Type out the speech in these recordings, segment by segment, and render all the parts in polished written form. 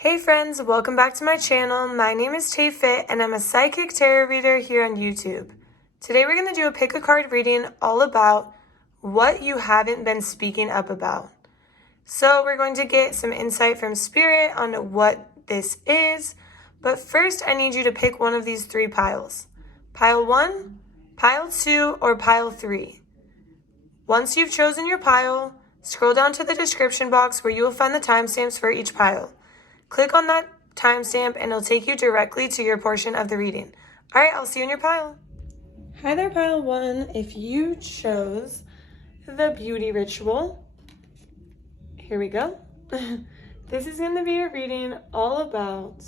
Hey friends, welcome back to my channel. My name is TAYFIT and I'm a psychic tarot reader here on YouTube. Today we're going to do a pick a card reading all about what you haven't been speaking up about. So we're going to get some insight from Spirit on what this is, but first I need you to pick one of these three piles. Pile 1, Pile 2, or Pile 3. Once you've chosen your pile, scroll down to the description box where you will find the timestamps for each pile. Click on that timestamp and it'll take you directly to your portion of the reading. All right, I'll see you in your pile. Hi there, Pile 1. If you chose the beauty ritual, here we go. This is going to be a reading all about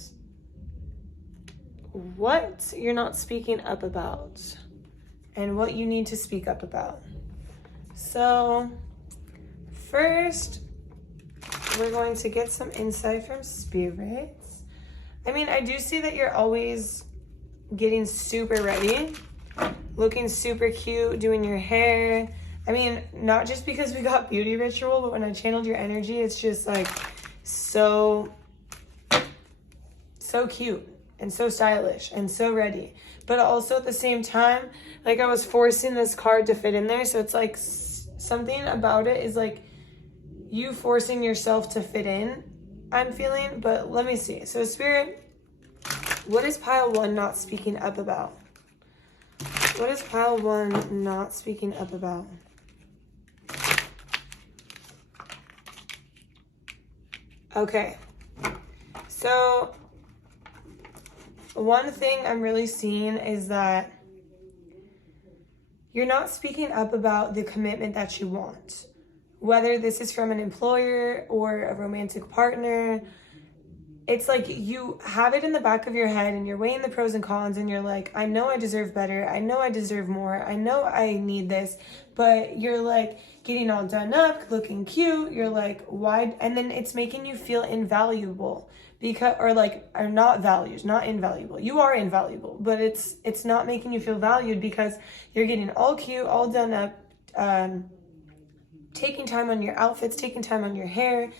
what you're not speaking up about and what you need to speak up about. So, first, we're going to get some insight from spirits. I mean, I do see that you're always getting super ready, looking super cute, doing your hair. I mean, not just because we got beauty ritual, but when I channeled your energy, it's just like so cute and so stylish and so ready. But also at the same time, like I was forcing this card to fit in there. So it's like something about it is like you forcing yourself to fit in, I'm feeling, but let me see. So Spirit, what is Pile 1 not speaking up about? What is Pile 1 not speaking up about? Okay. So one thing I'm really seeing is that you're not speaking up about the commitment that you want. Whether this is from an employer or a romantic partner, it's like you have it in the back of your head and you're weighing the pros and cons and you're like, I know I deserve better. I know I deserve more. I know I need this, but you're like getting all done up, looking cute. You're like, why? And then it's making you feel invaluable because, or not valued, not invaluable. You are invaluable, but it's not making you feel valued because you're getting all cute, all done up, taking time on your outfits, taking time on your hair,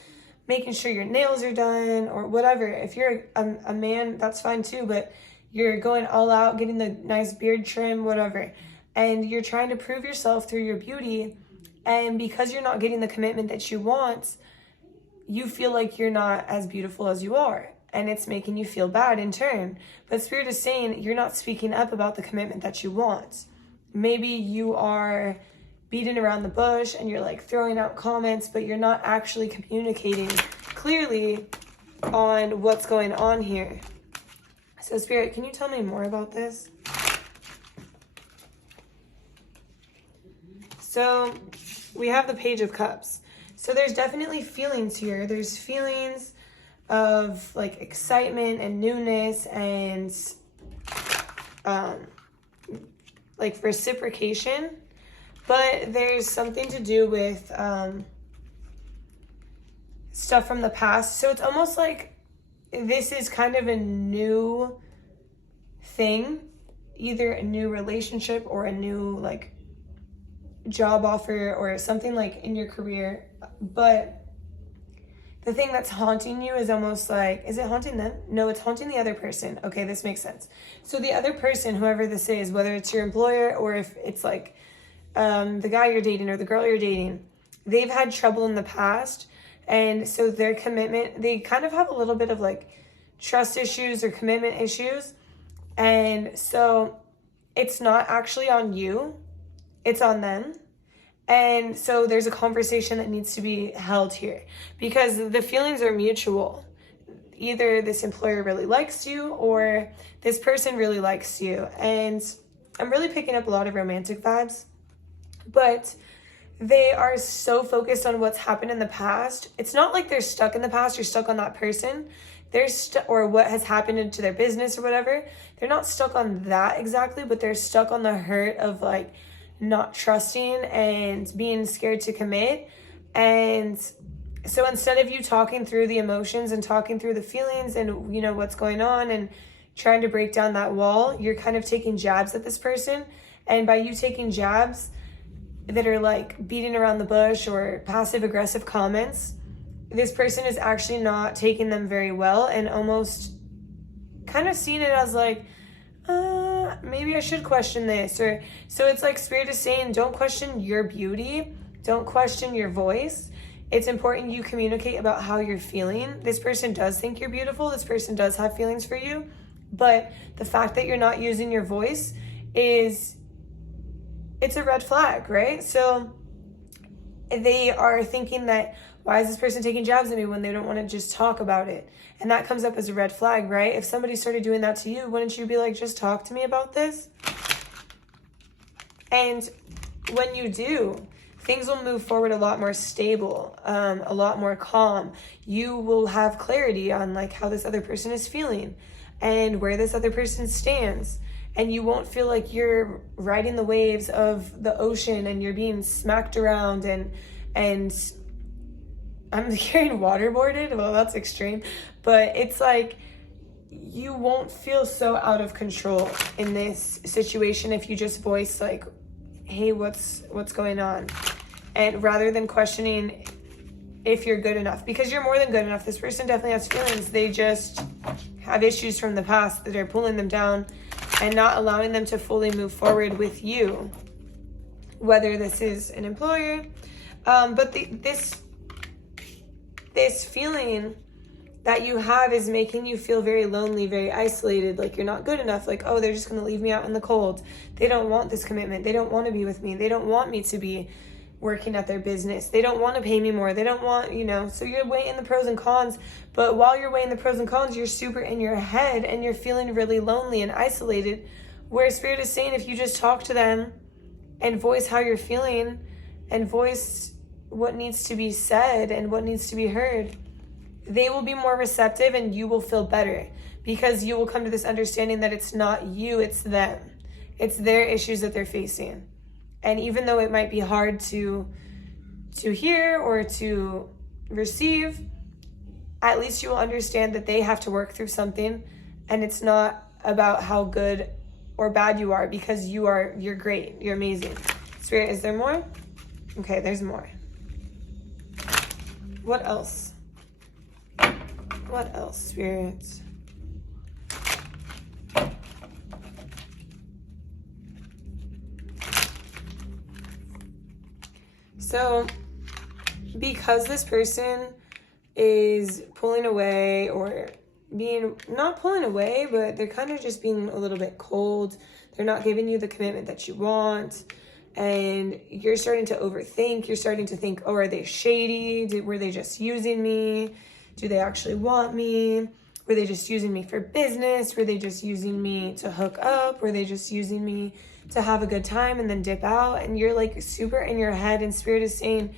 making sure your nails are done or whatever. If you're a man, that's fine too, but you're going all out, getting the nice beard trim, whatever. And you're trying to prove yourself through your beauty. And because you're not getting the commitment that you want, you feel like you're not as beautiful as you are. And it's making you feel bad in turn. But Spirit is saying you're not speaking up about the commitment that you want. Maybe you are beating around the bush and you're like throwing out comments, but you're not actually communicating clearly on what's going on here. So Spirit, can you tell me more about this? So we have the Page of Cups. So there's definitely feelings here. There's feelings of like excitement and newness and like reciprocation. But there's something to do with stuff from the past. So it's almost like this is kind of a new thing, either a new relationship or a new like job offer or something like in your career. But the thing that's haunting you is almost like, is it haunting them? No, it's haunting the other person. Okay, this makes sense. So the other person, whoever this is, whether it's your employer or if it's like the guy you're dating or the girl you're dating, they've had trouble in the past. And so their commitment, they kind of have a little bit of like trust issues or commitment issues. And so it's not actually on you, it's on them. And so there's a conversation that needs to be held here because the feelings are mutual. Either this employer really likes you or this person really likes you. And I'm really picking up a lot of romantic vibes. But they are so focused on what's happened in the past. It's not like they're stuck in the past or stuck on that person. They're or what has happened into their business or whatever. They're not stuck on that exactly, but they're stuck on the hurt of like not trusting and being scared to commit. And so instead of you talking through the emotions and talking through the feelings and you know what's going on and trying to break down that wall, you're kind of taking jabs at this person. And by you taking jabs that are like beating around the bush or passive aggressive comments, this person is actually not taking them very well and almost kind of seeing it as like, maybe I should question this. Or so it's like Spirit is saying, don't question your beauty. Don't question your voice. It's important you communicate about how you're feeling. This person does think you're beautiful. This person does have feelings for you. But the fact that you're not using your voice it's a red flag, right? So they are thinking that, why is this person taking jabs at me when they don't want to just talk about it? And that comes up as a red flag, right? If somebody started doing that to you, wouldn't you be like, just talk to me about this? And when you do, things will move forward a lot more stable, a lot more calm. You will have clarity on like how this other person is feeling and where this other person stands. And you won't feel like you're riding the waves of the ocean and you're being smacked around and I'm hearing waterboarded. Well, that's extreme. But it's like you won't feel so out of control in this situation if you just voice like, hey, what's going on? And rather than questioning if you're good enough, because you're more than good enough. This person definitely has feelings. They just have issues from the past that are pulling them down and not allowing them to fully move forward with you, whether this is an employer. But this feeling that you have is making you feel very lonely, very isolated, like you're not good enough, like, oh, they're just going to leave me out in the cold. They don't want this commitment. They don't want to be with me. They don't want me to be working at their business. They don't want to pay me more. They don't want, so you're weighing the pros and cons. But while you're weighing the pros and cons, you're super in your head and you're feeling really lonely and isolated, where Spirit is saying if you just talk to them and voice how you're feeling and voice what needs to be said and what needs to be heard, they will be more receptive and you will feel better, because you will come to this understanding that it's not you, it's them. It's their issues that they're facing. And even though it might be hard to hear or to receive, at least you will understand that they have to work through something, and it's not about how good or bad you are, because you're great, you're amazing. Spirit, is there more? Okay, there's more. What else? What else, Spirit? So, because this person is pulling away, or not pulling away, but they're kind of just being a little bit cold. They're not giving you the commitment that you want. And you're starting to overthink. You're starting to think, oh, are they shady? Were they just using me? Do they actually want me? Were they just using me for business? Were they just using me to hook up? Were they just using me to have a good time and then dip out? And you're like super in your head, and Spirit is saying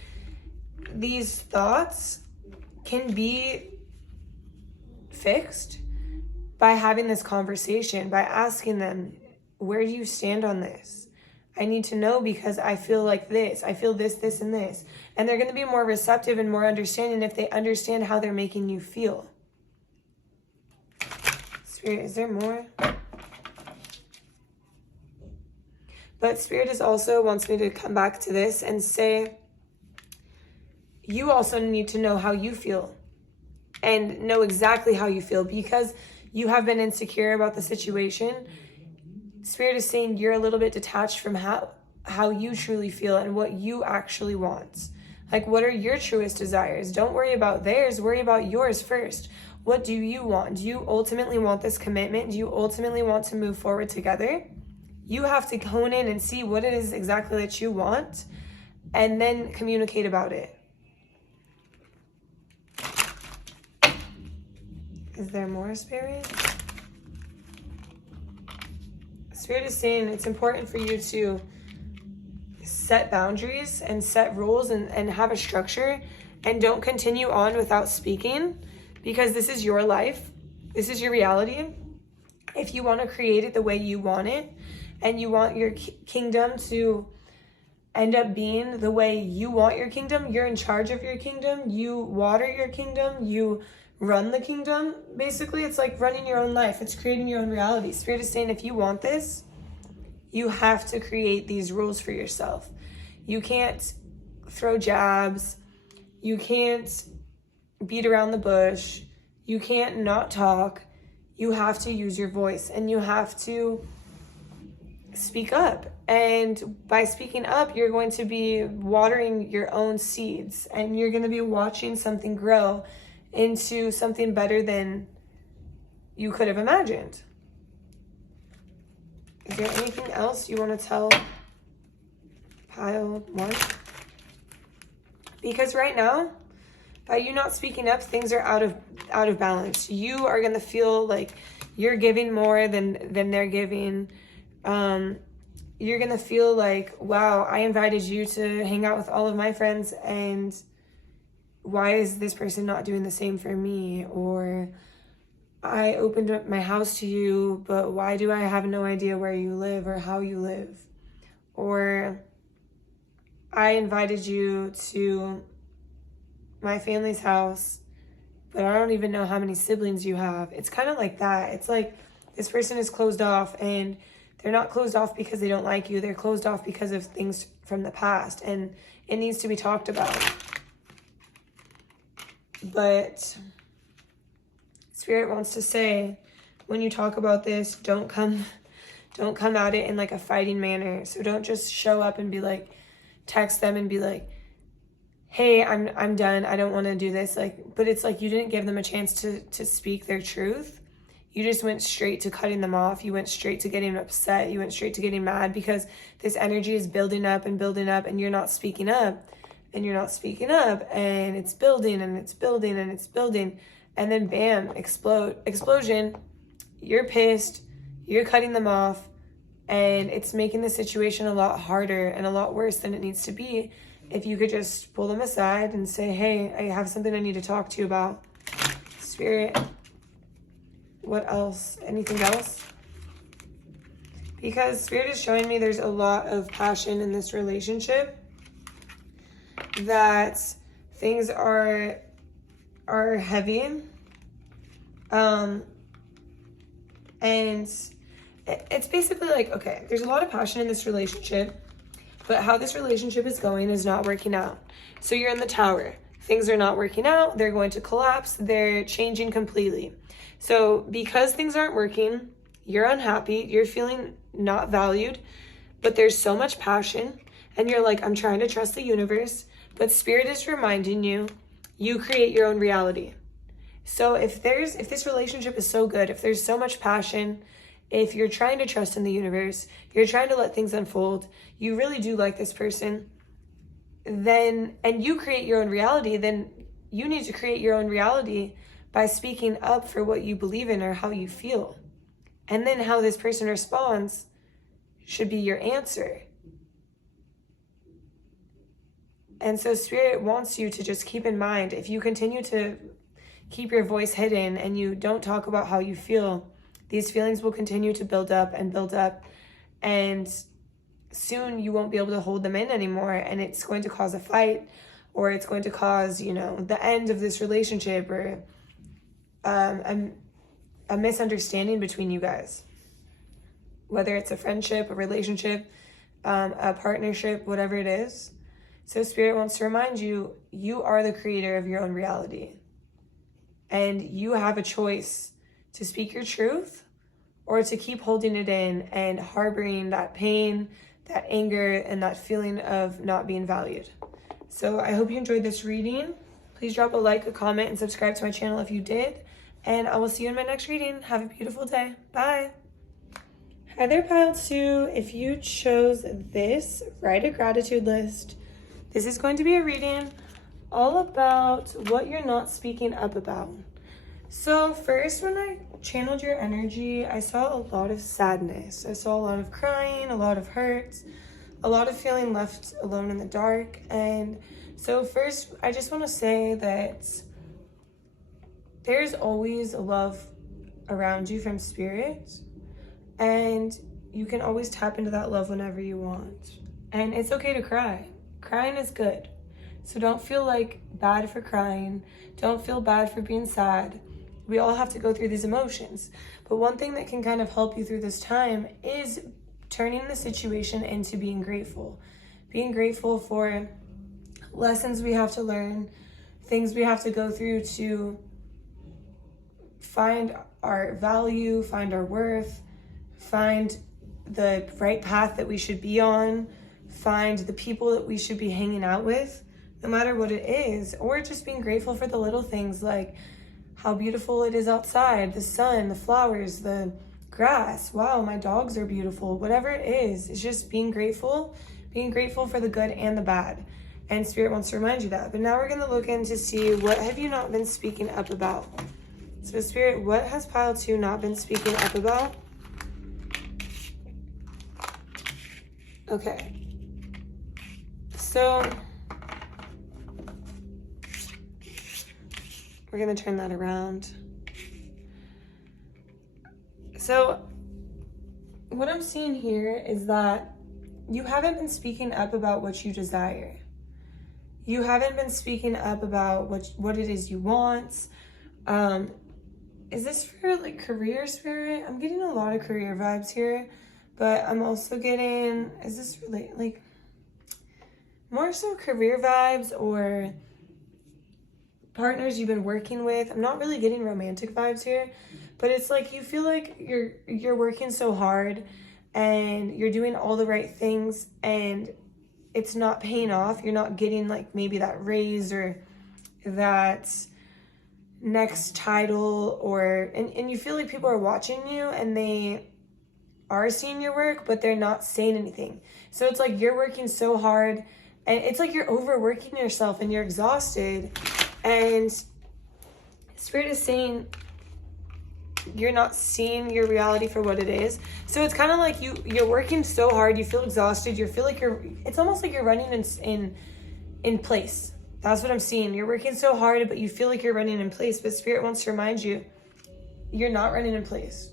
these thoughts can be fixed by having this conversation, by asking them, where do you stand on this? I need to know, because I feel like this. I feel this, this, and this. And they're going to be more receptive and more understanding if they understand how they're making you feel. Spirit, is there more? But Spirit is also wants me to come back to this and say, you also need to know how you feel and know exactly how you feel, because you have been insecure about the situation. Spirit is saying you're a little bit detached from how you truly feel and what you actually want. Like, what are your truest desires? Don't worry about theirs. Worry about yours first. What do you want? Do you ultimately want this commitment? Do you ultimately want to move forward together? You have to hone in and see what it is exactly that you want, and then communicate about it. Is there more, Spirit? Spirit is saying it's important for you to set boundaries and set rules and have a structure, and don't continue on without speaking, because this is your life. This is your reality. If you want to create it the way you want it, and you want your kingdom to end up being the way you want your kingdom, you're in charge of your kingdom, you water your kingdom, you run the kingdom. Basically, it's like running your own life. It's creating your own reality. Spirit is saying if you want this, you have to create these rules for yourself. You can't throw jabs. You can't beat around the bush. You can't not talk. You have to use your voice, and you have to speak up. And by speaking up, you're going to be watering your own seeds, and you're going to be watching something grow into something better than you could have imagined. Is there anything else you want to tell pile 1? Because right now, by you not speaking up, things are out of balance. You are going to feel like you're giving more than they're giving. You're going to feel like, wow, I invited you to hang out with all of my friends, and why is this person not doing the same for me? Or I opened up my house to you, but why do I have no idea where you live or how you live? Or I invited you to my family's house, but I don't even know how many siblings you have. It's kind of like that. It's like this person is closed off, and they're not closed off because they don't like you. They're closed off because of things from the past, and it needs to be talked about. But Spirit wants to say, when you talk about this, don't come at it in like a fighting manner. So don't just show up and be like, text them and be like, hey, I'm done. I don't want to do this. Like, but it's like you didn't give them a chance to speak their truth. You just went straight to cutting them off. You went straight to getting upset. You went straight to getting mad because this energy is building up, and you're not speaking up, and you're not speaking up, and it's building, and it's building, and it's building. And then bam, explosion. You're pissed. You're cutting them off, and it's making the situation a lot harder and a lot worse than it needs to be. If you could just pull them aside and say, hey, I have something I need to talk to you about. Spirit, what else? Anything else? Because Spirit is showing me there's a lot of passion in this relationship, that things are heavy. And it's basically like, okay, there's a lot of passion in this relationship, but how this relationship is going is not working out. So you're in the Tower. Things are not working out. They're going to collapse. They're changing completely. So because things aren't working, you're unhappy. You're feeling not valued, but there's so much passion, and you're like, I'm trying to trust the universe, but Spirit is reminding you, you create your own reality. So if this relationship is so good, if there's so much passion, if you're trying to trust in the universe, you're trying to let things unfold, you really do like this person, then, and you create your own reality, then you need to create your own reality by speaking up for what you believe in or how you feel. And then how this person responds should be your answer. And so Spirit wants you to just keep in mind, if you continue to keep your voice hidden and you don't talk about how you feel, these feelings will continue to build up, and soon you won't be able to hold them in anymore, and it's going to cause a fight, or it's going to cause, the end of this relationship, or a misunderstanding between you guys, whether it's a friendship, a relationship, a partnership, whatever it is. So Spirit wants to remind you, you are the creator of your own reality, and you have a choice to speak your truth or to keep holding it in and harboring that pain, that anger, and that feeling of not being valued. So I hope you enjoyed this reading. Please drop a like, a comment, and subscribe to my channel if you did. And I will see you in my next reading. Have a beautiful day. Bye. Hi there, Pile 2. If you chose this, write a gratitude list. This is going to be a reading all about what you're not speaking up about. So first, when I channeled your energy, I saw a lot of sadness. I saw a lot of crying, a lot of hurt, a lot of feeling left alone in the dark. And so first, I just want to say that there's always love around you from Spirit, and you can always tap into that love whenever you want. And it's okay to cry. Crying is good. So don't feel like bad for crying. Don't feel bad for being sad. We all have to go through these emotions. But one thing that can kind of help you through this time is turning the situation into being grateful. Being grateful for lessons we have to learn, things we have to go through to find our value, find our worth, find the right path that we should be on, find the people that we should be hanging out with, no matter what it is, or just being grateful for the little things like how beautiful it is outside, the sun, the flowers, the grass. Wow, my dogs are beautiful. Whatever it is, it's just being grateful for the good and the bad. And Spirit wants to remind you that. But now we're going to look in to see, what have you not been speaking up about? So Spirit, what has pile 2 not been speaking up about? Okay. So we're going to turn that around. So what I'm seeing here is that you haven't been speaking up about what you desire. You haven't been speaking up about what it is you want. Is this for like career, Spirit? I'm getting a lot of career vibes here, but I'm also getting, is this really like more so career vibes or partners you've been working with? I'm not really getting romantic vibes here, but it's like you feel like you're working so hard and you're doing all the right things and it's not paying off. You're not getting like maybe that raise or that next title, or and you feel like people are watching you and they are seeing your work, but they're not saying anything. So it's like you're working so hard and it's like you're overworking yourself and you're exhausted, and Spirit is saying you're not seeing your reality for what it is. So it's kind of like you're working so hard, you feel exhausted, you feel like it's almost like you're running in place. That's what I'm seeing. You're working so hard, but you feel like you're running in place. But Spirit wants to remind you, you're not running in place.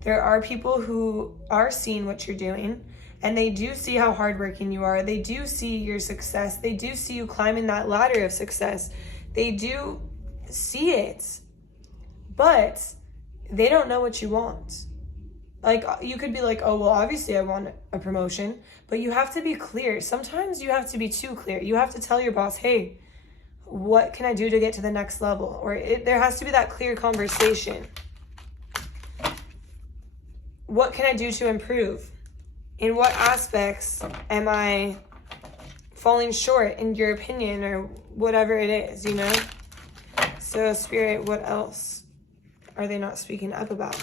There are people who are seeing what you're doing, and they do see how hardworking you are. They do see your success. They do see you climbing that ladder of success. They do see it, but they don't know what you want. Like, you could be like, oh, well, obviously I want a promotion, but you have to be clear. Sometimes you have to be too clear. You have to tell your boss, hey, what can I do to get to the next level? Or there has to be that clear conversation. What can I do to improve? In what aspects am I falling short, in your opinion, or whatever it is, you know? So Spirit, what else are they not speaking up about?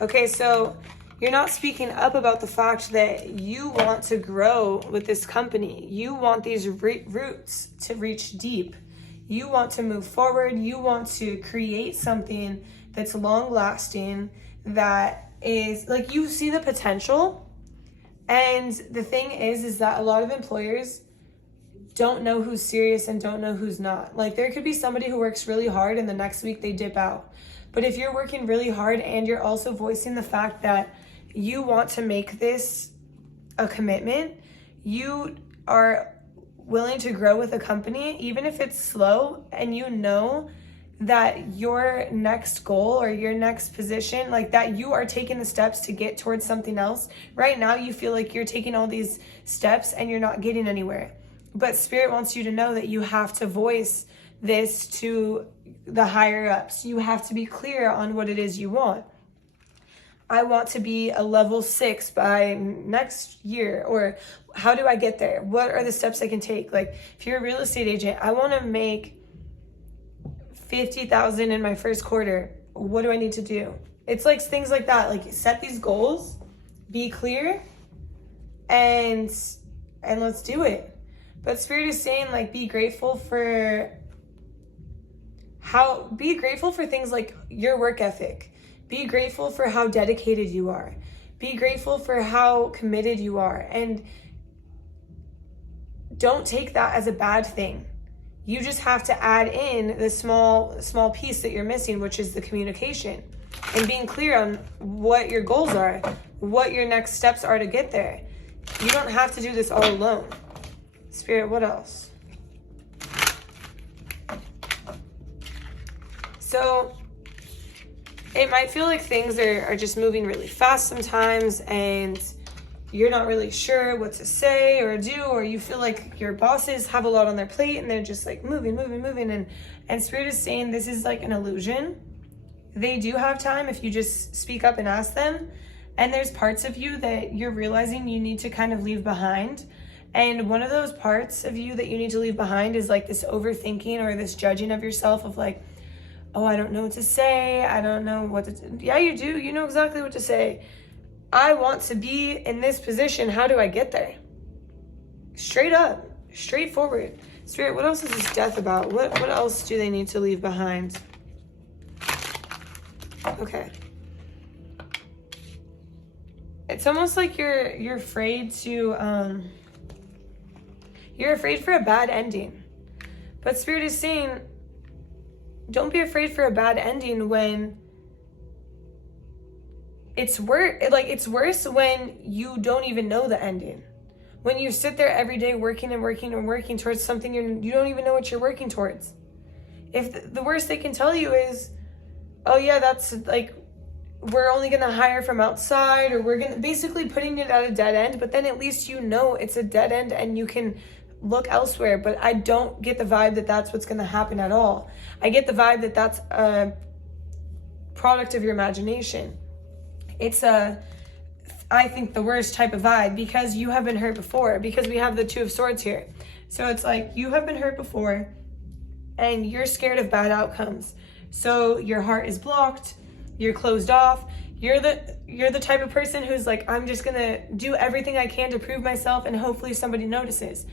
Okay, so you're not speaking up about the fact that you want to grow with this company. You want these roots to reach deep. You want to move forward. You want to create something that's long lasting, that is like, you see the potential. And the thing is that a lot of employers don't know who's serious and don't know who's not. Like, there could be somebody who works really hard and the next week they dip out. But if you're working really hard and you're also voicing the fact that you want to make this a commitment, you are willing to grow with a company, even if it's slow, and you know that your next goal or your next position, like that you are taking the steps to get towards something else. Right now, you feel like you're taking all these steps and you're not getting anywhere. But Spirit wants you to know that you have to voice this to the higher ups. You have to be clear on what it is you want. I want to be a level 6 by next year, or how do I get there? What are the steps I can take? Like, if you're a real estate agent, I want to make $50,000 in my first quarter. What do I need to do? It's like things like that. Like, set these goals, be clear, and let's do it. But Spirit is saying, like, be grateful for things like your work ethic. Be grateful for how dedicated you are. Be grateful for how committed you are. And don't take that as a bad thing. You just have to add in the small piece that you're missing, which is the communication. And being clear on what your goals are, what your next steps are to get there. You don't have to do this all alone. Spirit, what else? So it might feel like things are just moving really fast sometimes, and you're not really sure what to say or do, or you feel like your bosses have a lot on their plate and they're just like moving. And Spirit is saying this is like an illusion. They do have time if you just speak up and ask them. And there's parts of you that you're realizing you need to kind of leave behind. And one of those parts of you that you need to leave behind is like this overthinking or this judging of yourself of like, oh, I don't know what to say. I don't know what to, yeah, you do. You know exactly what to say. I want to be in this position. How do I get there? Straight up, straightforward. Spirit, what else is this death about? What else do they need to leave behind? Okay. It's almost like you're afraid to, you're afraid for a bad ending. But Spirit is saying, don't be afraid for a bad ending when it's worse when you don't even know the ending. When you sit there every day working towards something you don't even know what you're working towards. If the worst they can tell you is, oh yeah, that's like, we're only going to hire from outside, or we're going to basically putting it at a dead end, but then at least you know it's a dead end and you can look elsewhere. But I don't get the vibe that that's what's going to happen at all. I get the vibe that that's a product of your imagination. It's I think the worst type of vibe, because you have been hurt before, because we have the Two of Swords here. So it's like you have been hurt before and you're scared of bad outcomes. So your heart is blocked, you're closed off. You're the type of person who's like, I'm just gonna do everything I can to prove myself and hopefully somebody notices.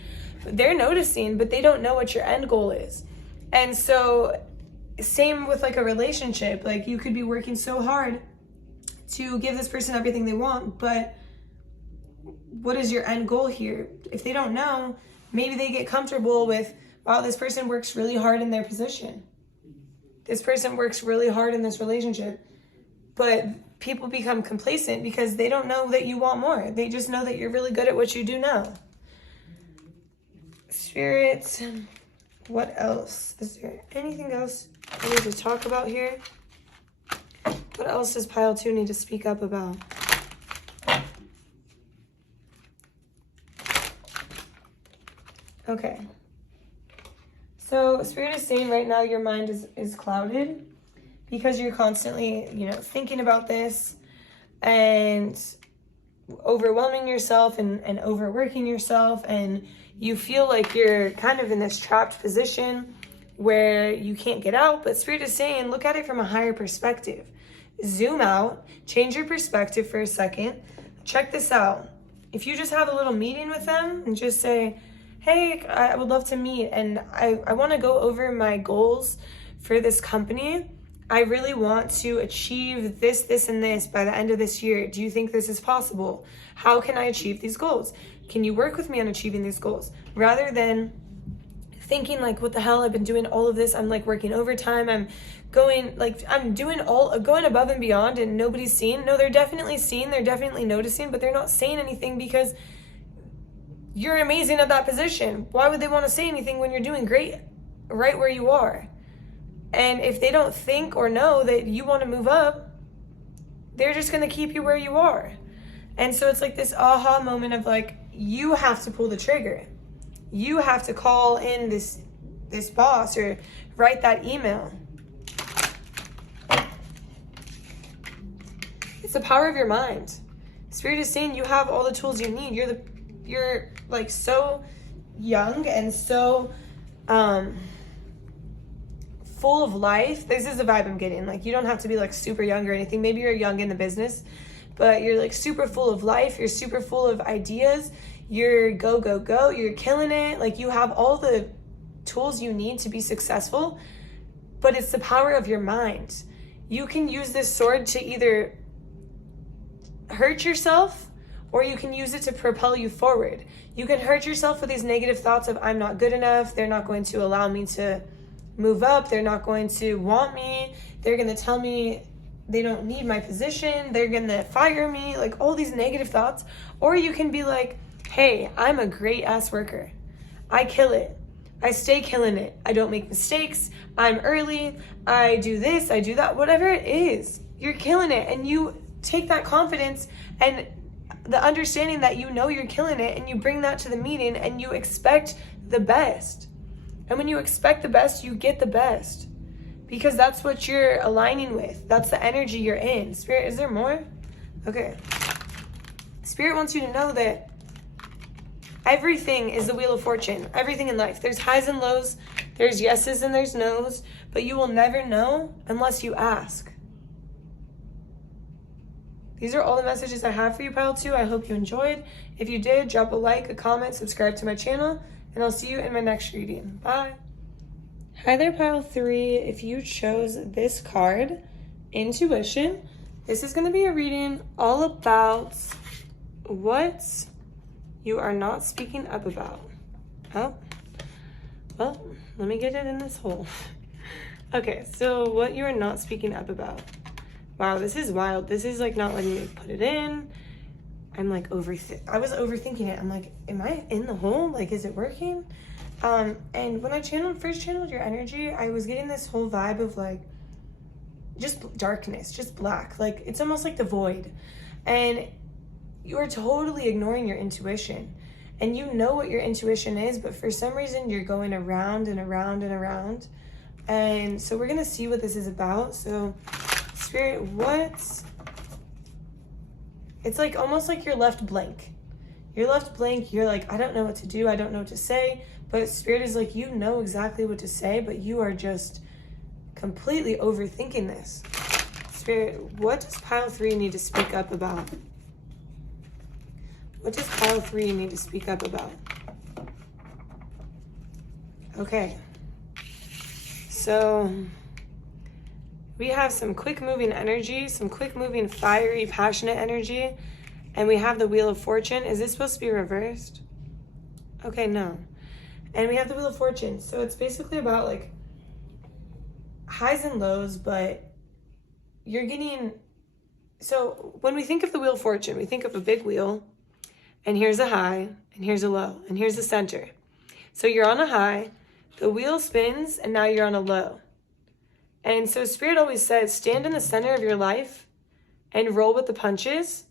They're noticing, but they don't know what your end goal is. And so same with like a relationship. Like you could be working so hard to give this person everything they want, but what is your end goal here? If they don't know, maybe they get comfortable with, wow, this person works really hard in their position. This person works really hard in this relationship. But people become complacent because they don't know that you want more. They just know that you're really good at what you do now. Spirit, what else? Is there anything else I need to talk about here? What else does pile 2 need to speak up about? Okay. So Spirit is saying right now your mind is clouded because you're constantly, thinking about this and overwhelming yourself and overworking yourself, and you feel like you're kind of in this trapped position where you can't get out. But Spirit is saying, look at it from a higher perspective. Zoom out, change your perspective for a second. Check this out. If you just have a little meeting with them and just say, hey, I would love to meet, and I want to go over my goals for this company. I really want to achieve this, and this by the end of this year. Do you think this is possible? How can I achieve these goals? Can you work with me on achieving these goals? Rather than thinking like, what the hell, I've been doing all of this. I'm like working overtime. I'm going above and beyond and nobody's seen. No, they're definitely seeing, they're definitely noticing, but they're not saying anything because you're amazing at that position. Why would they want to say anything when you're doing great right where you are? And if they don't think or know that you want to move up, they're just going to keep you where you are. And so it's like this aha moment of like, you have to pull the trigger. You have to call in this boss or write that email. It's the power of your mind. Spirit is saying you have all the tools you need. You're like so young and so full of life. This is the vibe I'm getting. Like, you don't have to be like super young or anything. Maybe you're young in the business, but you're like super full of life. You're super full of ideas. You're go. You're killing it. Like, you have all the tools you need to be successful, but it's the power of your mind. You can use this sword to either hurt yourself or you can use it to propel you forward. You can hurt yourself with these negative thoughts of, I'm not good enough. They're not going to allow me to move up. They're not going to want me. They're going to tell me they don't need my position. They're going to fire me. Like, all these negative thoughts. Or you can be like, hey, I'm a great ass worker. I kill it. I stay killing it. I don't make mistakes. I'm early. I do this. I do that. Whatever it is, you're killing it. And you take that confidence and the understanding that you know you're killing it, and you bring that to the meeting and you expect the best. And when you expect the best, you get the best, because that's what you're aligning with. That's the energy you're in. Spirit, is there more? Okay. Spirit wants you to know that everything is the Wheel of Fortune. Everything in life. There's highs and lows. There's yeses and there's nos. But you will never know unless you ask. These are all the messages I have for you, Pile 2. I hope you enjoyed. If you did, drop a like, a comment, subscribe to my channel, and I'll see you in my next reading. Bye. Hi there, Pile 3. If you chose this card, Intuition, this is going to be a reading all about what you are not speaking up about. Oh, well, let me get it in this hole. Okay, so what you are not speaking up about. Wow, this is wild. This is like not letting me put it in. I'm like I was overthinking it. I'm like, am I in the hole? Like, is it working? And when I first channeled your energy, I was getting this whole vibe of like, just darkness, just black. Like, it's almost like the void. And you are totally ignoring your intuition. And you know what your intuition is, but for some reason you're going around and around and around. And so we're gonna see what this is about. So Spirit, it's like almost like you're left blank. You're left blank. You're like, I don't know what to do. I don't know what to say. But Spirit is like, you know exactly what to say, but you are just completely overthinking this. Spirit, what does Pile 3 need to speak up about? What does Pile 3 need to speak up about? Okay. So we have some quick moving energy, some quick moving, fiery, passionate energy, and we have the Wheel of Fortune. Is this supposed to be reversed? Okay, no. And we have the Wheel of Fortune. So it's basically about like highs and lows, but you're getting, so when we think of the Wheel of Fortune, we think of a big wheel, and here's a high, and here's a low, and here's the center. So you're on a high, the wheel spins, and now you're on a low. And so Spirit always says, stand in the center of your life and roll with the punches,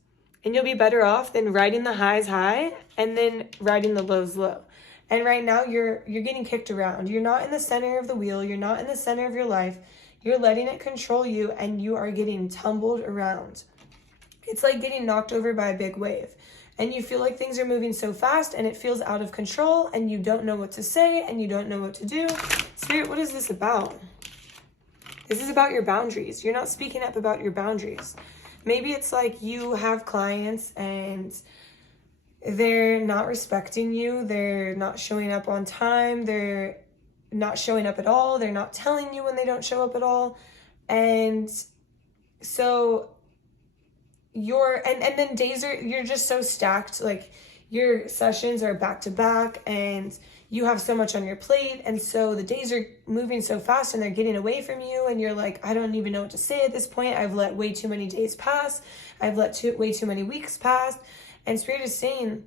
and you'll be better off than riding the highs high and then riding the lows low. And right now you're getting kicked around. You're not in the center of the wheel. You're not in the center of your life. You're letting it control you, and you are getting tumbled around. It's like getting knocked over by a big wave. And you feel like things are moving so fast, and it feels out of control, and you don't know what to say, and you don't know what to do. Spirit, what is this about? This is about your boundaries. You're not speaking up about your boundaries. Maybe it's like you have clients and they're not respecting you. They're not showing up on time. They're not showing up at all. They're not telling you when they don't show up at all. And so and then days you're just so stacked. Like your sessions are back to back, and you have so much on your plate, and so the days are moving so fast and they're getting away from you, and you're like, I don't even know what to say at this point. I've let way too many days pass. I've let way too many weeks pass. And Spirit is saying,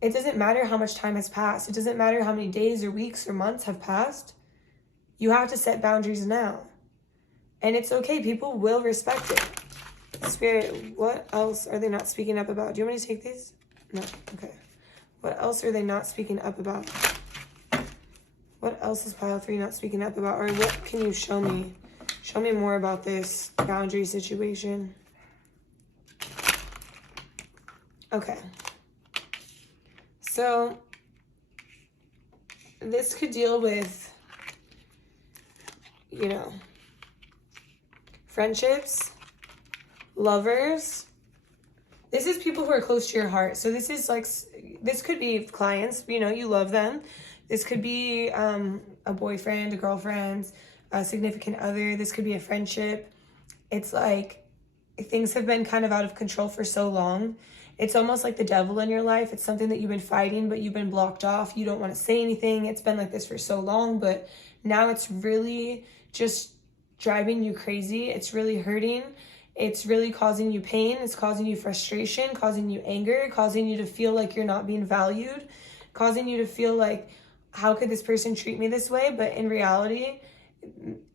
it doesn't matter how much time has passed. It doesn't matter how many days or weeks or months have passed. You have to set boundaries now. And it's okay. People will respect it. Spirit, what else are they not speaking up about? Do you want me to take these? No? Okay. What else are they not speaking up about? What else is Pile 3 not speaking up about? Or what can you show me? Show me more about this boundary situation. Okay. So this could deal with, you know, friendships, lovers. This is people who are close to your heart. So this is like, this could be clients, you know, you love them. This could be a boyfriend, a girlfriend, a significant other. This could be a friendship. It's like things have been kind of out of control for so long. It's almost like the devil in your life. It's something that you've been fighting, but you've been blocked off. You don't want to say anything. It's been like this for so long, but now it's really just driving you crazy. It's really hurting. It's really causing you pain. It's causing you frustration, causing you anger, causing you to feel like you're not being valued, causing you to feel like, how could this person treat me this way? But in reality,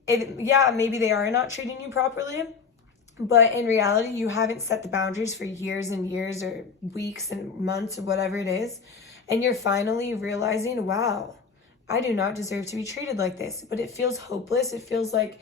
yeah, maybe they are not treating you properly, But in reality, you haven't set the boundaries for years and years or weeks and months or whatever it is. And you're finally realizing, wow, I do not deserve to be treated like this. But it feels hopeless. It feels like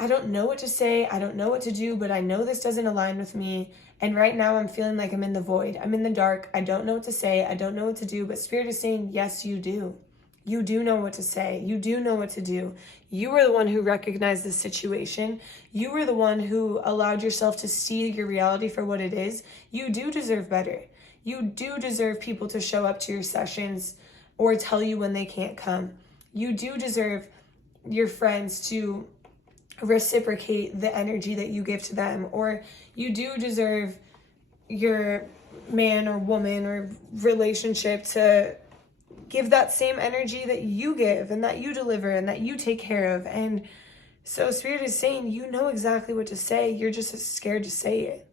I don't know what to say. I don't know what to do, but I know this doesn't align with me. And right now I'm feeling like I'm in the void. I'm in the dark. I don't know what to say. I don't know what to do. But Spirit is saying, yes, you do. You do know what to say. You do know what to do. You were the one who recognized the situation. You were the one who allowed yourself to see your reality for what it is. You do deserve better. You do deserve people to show up to your sessions or tell you when they can't come. You do deserve your friends to reciprocate the energy that you give to them, or you do deserve your man or woman or relationship to give that same energy that you give and that you deliver and that you take care of. And so Spirit is saying, you know exactly what to say. You're just scared to say it.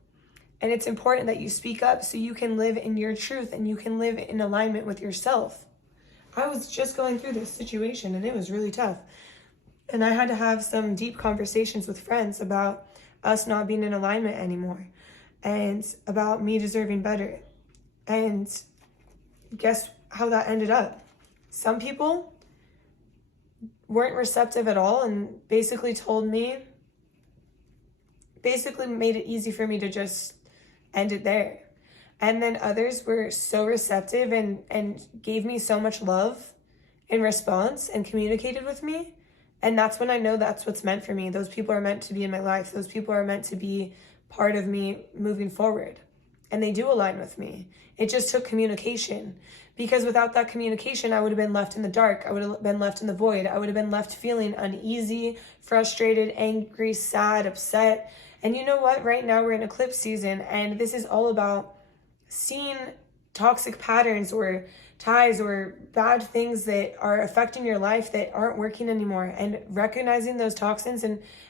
And it's important that you speak up so you can live in your truth and you can live in alignment with yourself. I was just going through this situation and it was really tough. And I had to have some deep conversations with friends about us not being in alignment anymore and about me deserving better. And guess how that ended up? Some people weren't receptive at all and basically made it easy for me to just end it there. And then others were so receptive and gave me so much love in response and communicated with me. And that's when I know that's what's meant for me. Those people are meant to be in my life. Those people are meant to be part of me moving forward. And they do align with me. It just took communication. Because without that communication, I would have been left in the dark. I would have been left in the void. I would have been left feeling uneasy, frustrated, angry, sad, upset. And you know what? Right now we're in eclipse season. And this is all about seeing toxic patterns or ties or bad things that are affecting your life that aren't working anymore, and recognizing those toxins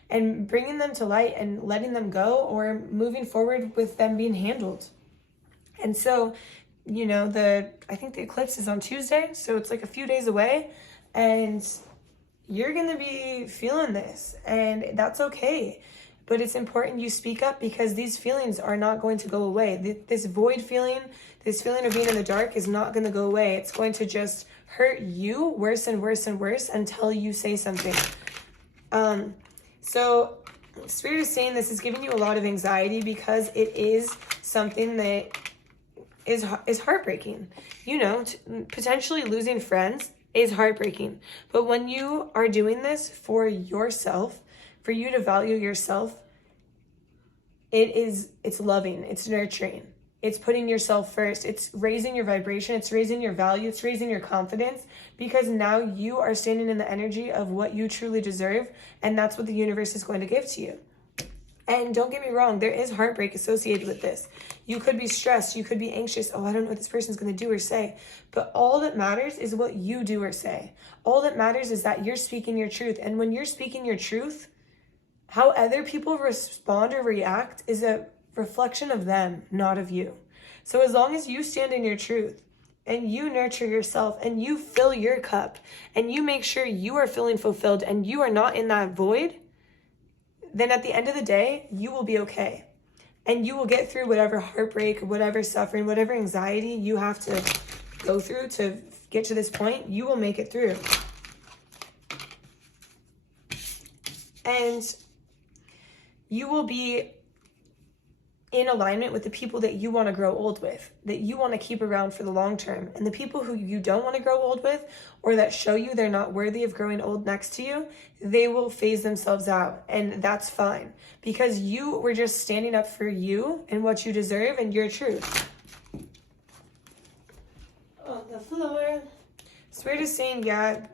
and bringing them to light and letting them go or moving forward with them being handled. And so, you know, I think the eclipse is on Tuesday, so it's like a few days away, and you're going to be feeling this, and that's okay. But it's important you speak up because these feelings are not going to go away. This void feeling, this feeling of being in the dark is not going to go away. It's going to just hurt you worse and worse and worse until you say something. So Spirit is saying this is giving you a lot of anxiety because it is something that is heartbreaking. You know, potentially losing friends is heartbreaking. But when you are doing this for yourself, for you to value yourself, it's loving, it's nurturing, it's putting yourself first, it's raising your vibration, it's raising your value, it's raising your confidence, because now you are standing in the energy of what you truly deserve, and that's what the universe is going to give to you. And don't get me wrong, there is heartbreak associated with this. You could be stressed, you could be anxious, oh, I don't know what this person's going to do or say. But all that matters is what you do or say. All that matters is that you're speaking your truth. And when you're speaking your truth, how other people respond or react is a reflection of them, not of you. So as long as you stand in your truth and you nurture yourself and you fill your cup and you make sure you are feeling fulfilled and you are not in that void, then at the end of the day, you will be okay. And you will get through whatever heartbreak, whatever suffering, whatever anxiety you have to go through to get to this point. You will make it through. And you will be in alignment with the people that you want to grow old with, that you want to keep around for the long term. And the people who you don't want to grow old with, or that show you they're not worthy of growing old next to you, they will phase themselves out. And that's fine, because you were just standing up for you and what you deserve and your truth. On the floor. Spirit is saying, yeah,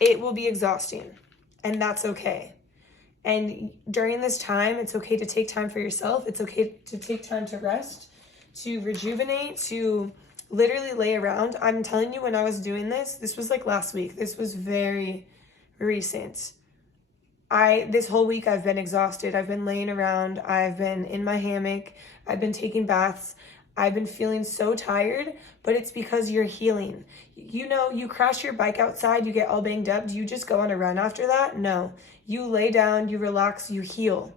it will be exhausting, and that's okay. And during this time, it's okay to take time for yourself. It's okay to take time to rest, to rejuvenate, to literally lay around. I'm telling you, when I was doing this was like last week. This was very recent. This whole week I've been exhausted. I've been laying around. I've been in my hammock. I've been taking baths. I've been feeling so tired, but it's because you're healing. You know, you crash your bike outside, you get all banged up. Do you just go on a run after that? No. You lay down, you relax, you heal.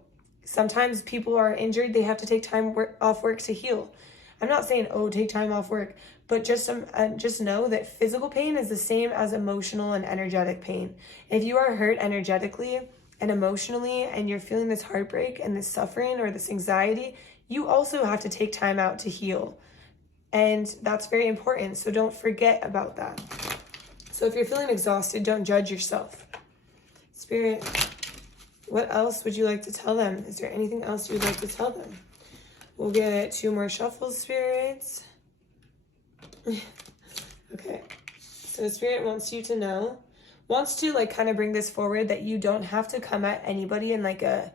sometimes people are injured, they have to take time off work to heal. I'm not saying, oh, take time off work, but just know that physical pain is the same as emotional and energetic pain. If you are hurt energetically and emotionally, and you're feeling this heartbreak and this suffering or this anxiety, you also have to take time out to heal. And that's very important. So don't forget about that. So if you're feeling exhausted, don't judge yourself. Spirit, what else would you like to tell them? Is there anything else you'd like to tell them? We'll get 2 more shuffles, spirits. Okay. So Spirit wants you to know, wants to like kind of bring this forward, that you don't have to come at anybody in like an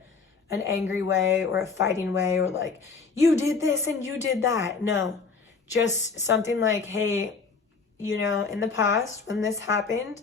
angry way or a fighting way, or like, you did this and you did that. No, just something like, hey, you know, in the past when this happened,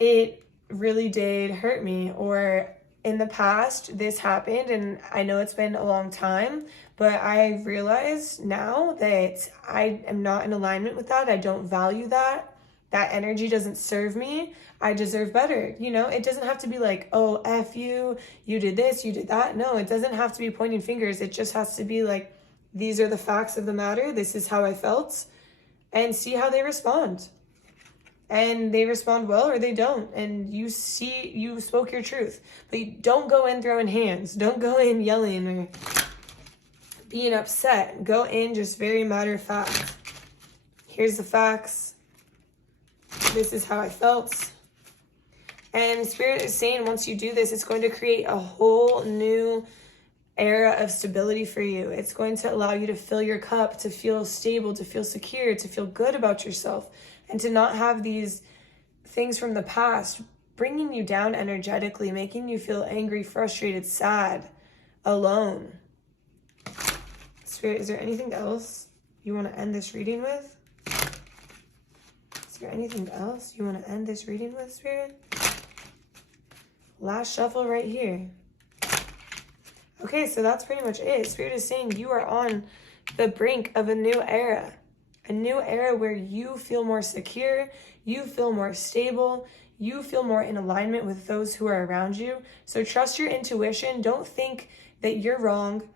it really did hurt me, or in the past this happened and I know it's been a long time, but I realize now that I am not in alignment with that. I don't value that. That energy doesn't serve me. I deserve better. You know, it doesn't have to be like, oh, F you, you did this, you did that. No, it doesn't have to be pointing fingers. It just has to be like, these are the facts of the matter. This is how I felt, and see how they respond. And they respond well or they don't. And you spoke your truth. But you don't go in throwing hands. Don't go in yelling or being upset. Go in just very matter of fact. Here's the facts. This is how I felt. And Spirit is saying once you do this, it's going to create a whole new era of stability for you. It's going to allow you to fill your cup, to feel stable, to feel secure, to feel good about yourself, and to not have these things from the past bringing you down energetically, making you feel angry, frustrated, sad, alone. Spirit, is there anything else you want to end this reading with? Is there anything else you want to end this reading with, Spirit? Last shuffle right here. Okay, so that's pretty much it. Spirit is saying you are on the brink of a new era. A new era where you feel more secure, you feel more stable, you feel more in alignment with those who are around you. So trust your intuition. Don't think that you're wrong.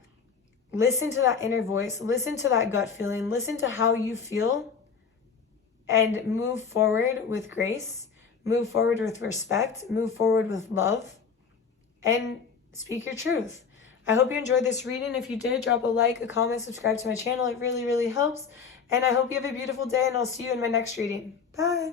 Listen to that inner voice. Listen to that gut feeling. Listen to how you feel, and move forward with grace. Move forward with respect. Move forward with love. And speak your truth. I hope you enjoyed this reading. If you did, drop a like, a comment, subscribe to my channel. It really, really helps. And I hope you have a beautiful day, and I'll see you in my next reading. Bye.